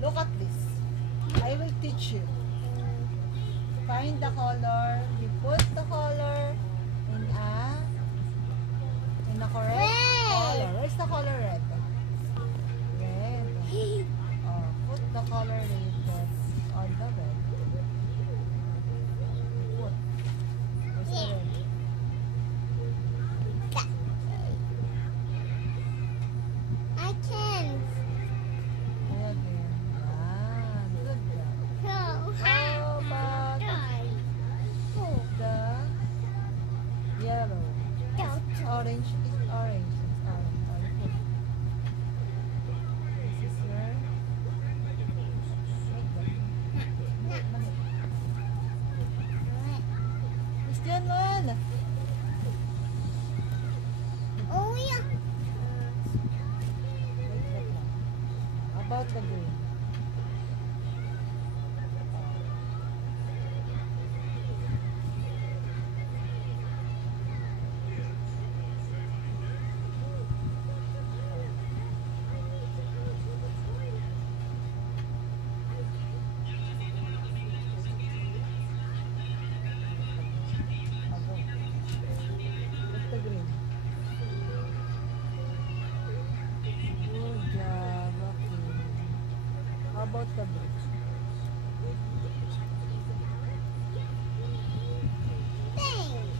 Look at this. I will teach you. Find the color. You put the color in a correct color. Where's the color red? Red. Oh, put the color red that's on the red. Put. Where's the red? I can't. Again. Ah, good job. No. How about the yellow? Orange is orange. It's orange. Orange. This is your Christian one. Oh yeah. Wait lang. About the green. What's the green? Good job. Okay. How about the blue? Thanks.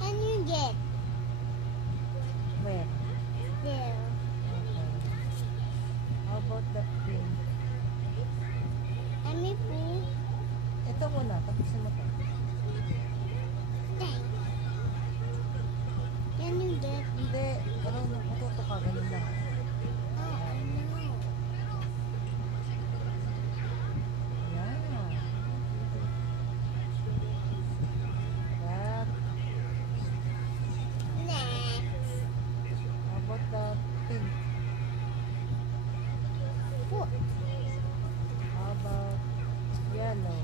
Can you get Where? there? Okay. How about the pink? Let me put. Ito muna. Tapusin mo to. Thanks. Can you get? Hindi. Ano, matuto ka. Ganun lang. Oh, I know. Yan. That. Next. How about the pink? Put. How about yellow?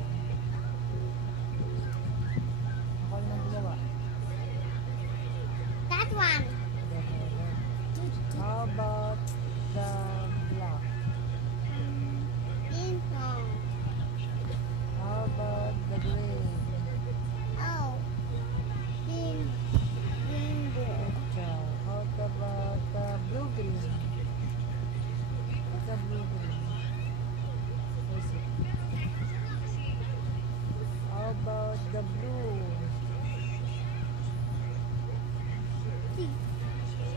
Ako rin ang gumawa. That one. How about the black? This one. How about the green? Oh. Green. Green blue. Good job. How about the blue-green? What's the blue-green? Where's it? How about the blue?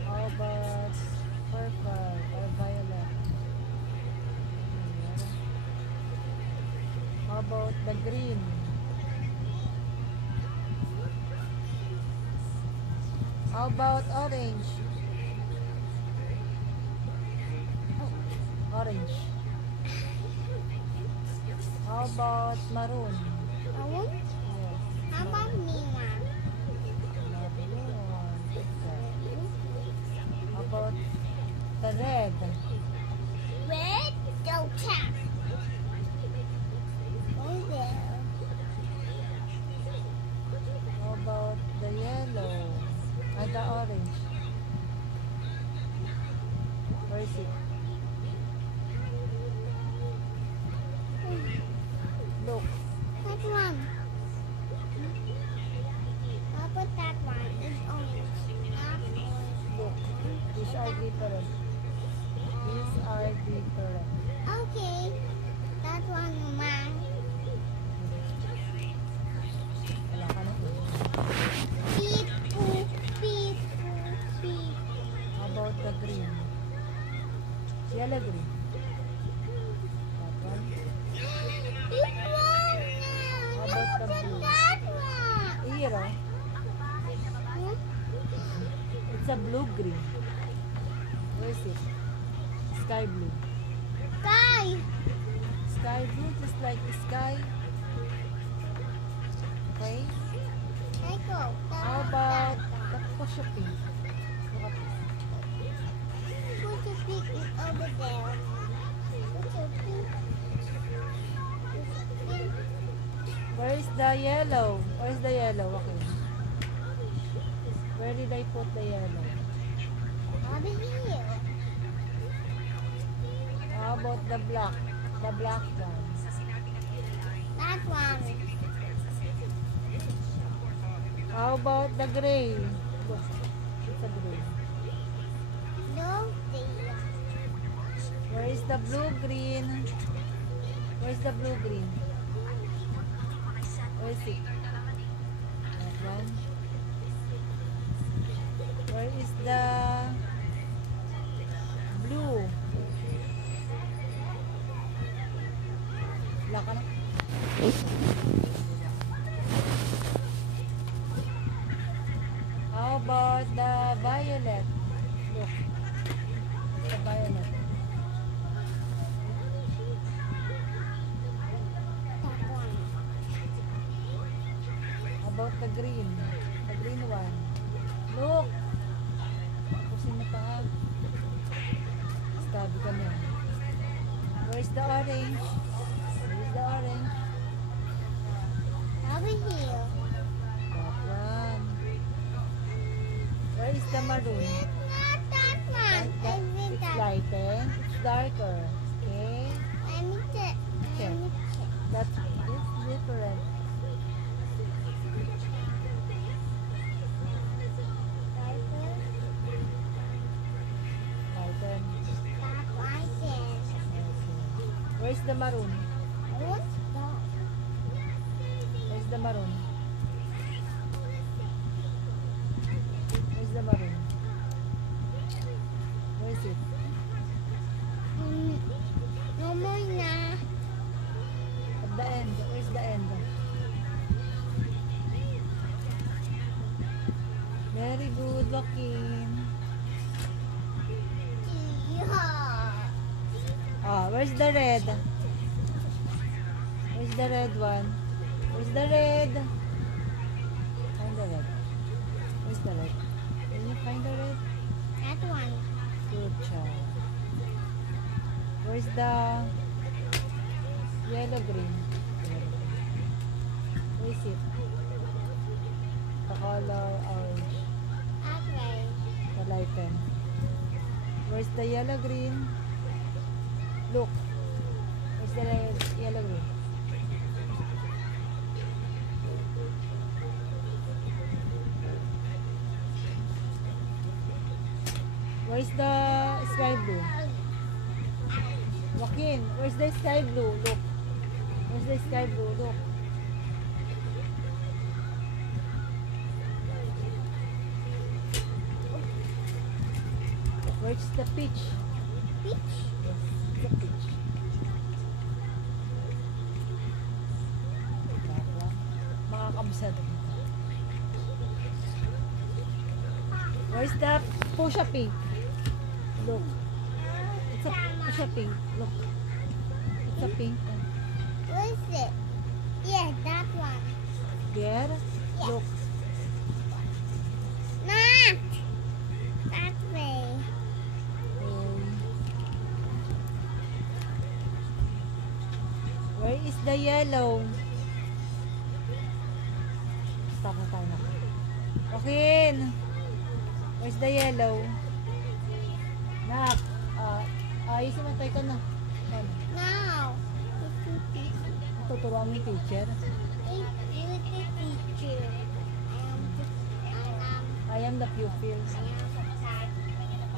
How about purple or violet? How about the green? How about orange? Orange. How about maroon? Oh, Yes. how about me, Ma? Maroon. Good job. How about the red? Red, don't tap. Oh, there. How about the yellow? And the orange? Where is it? Look. That one. How about that one? It's orange. Not orange. Look. These are different. These are different. Okay. That one, Ma. Wala ka na. Beep, boop, beep, boop, beep. How about the green? Yellow green. That one. This one. How about the Look blue? at that one. Here, oh. Hmm? It's a blue-green. Where is it? Sky blue. Guy. Sky blue, just like the sky. Okay. I go. How about the push of pink? Look at this. Put the pig is over there. Put the pig. Where is the yellow? Where is the yellow? Okay. Where did I put the yellow? Over here. How about the black? The black one. That one. How about the gray? Look, it's a gray. No, the Where is the blue green? Where's the blue green? Where is it? That one. Where is the blue? Wala ka na? How about the violet? Look. The violet. that one. About the green. The green one. Look. Tapusin mo pa. Study ka na. Where's the orange? Where's the orange? Over here. That one. Where is the maroon? Not that one. That, Is it it's that? lighter. It's darker. Okay? Let me check. Let me check. That's it's different. Diaper. Lighter. That one is. Where's the maroon? What's that? Where's the maroon? Where's the maroon? Where is it? No more na. At the end. Where's the end? Very good, Joaquin. Yeah. Ah, where's the red? Where's the red one? Where's the red? Find the red. Where's the red? Can you find the red? That one. Good job. Where's the yellow green? Where is it? The color orange. That way. The lighten. Where's the yellow green? Look. Where's the yellow green? Where's the sky blue? Joaquin, where's the sky blue? Look. Where's the sky blue? Look. Where's the peach? Peach. The peach. Makakabsad. Where's the fuchsia pink? Look. It's a fuchsia pink. Look. It's a pink. What is it? Yeah, that one. There. Look. Not that way. Where is the yellow? Stop na tayo na. Joaquin! Where's the yellow? Nak! Ayusin mo tayo ka na. Ano? Now. Tuturuan mo yung teacher. You're the teacher. I am the pupil.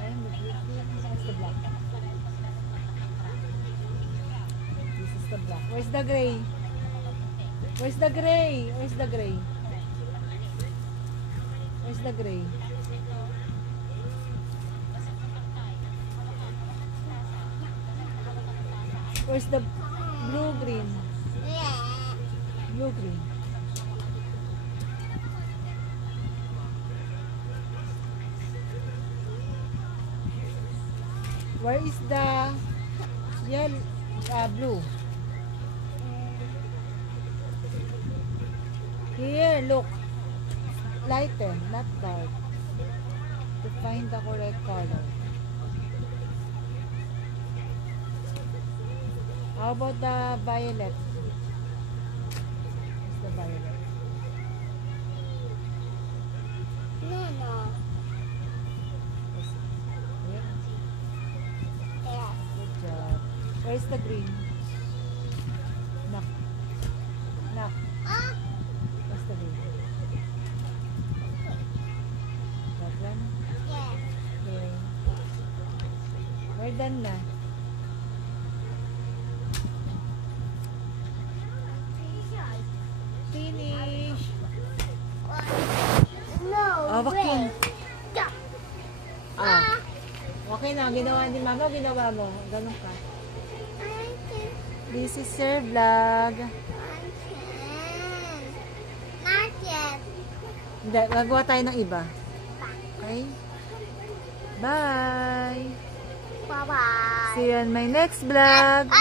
I am the pupil. Where's the black? This is the black. Where's the gray? Where's the gray? Where's the gray? Where's the gray? Where's the blue green? Yeah. Blue green. Where is the yellow, blue? Here, look. Lighten, not dark. To find the correct color. How about the violet? What's the violet? No, no. What's it? Here. Yeah. Good job. Where's the green? Knock. Knock. Ah! Where's the green? That one? Yes. Okay. We're done na. Finish. No Wag way. yun. Go. Ah. Okay na, ginawa ni Mama, ginawa mo. Ganun ka. I can. This is Sir Vlog. I can. Not yet. Hindi, magawa tayo ng iba. Okay? Bye! Bye-bye. See you on my next vlog.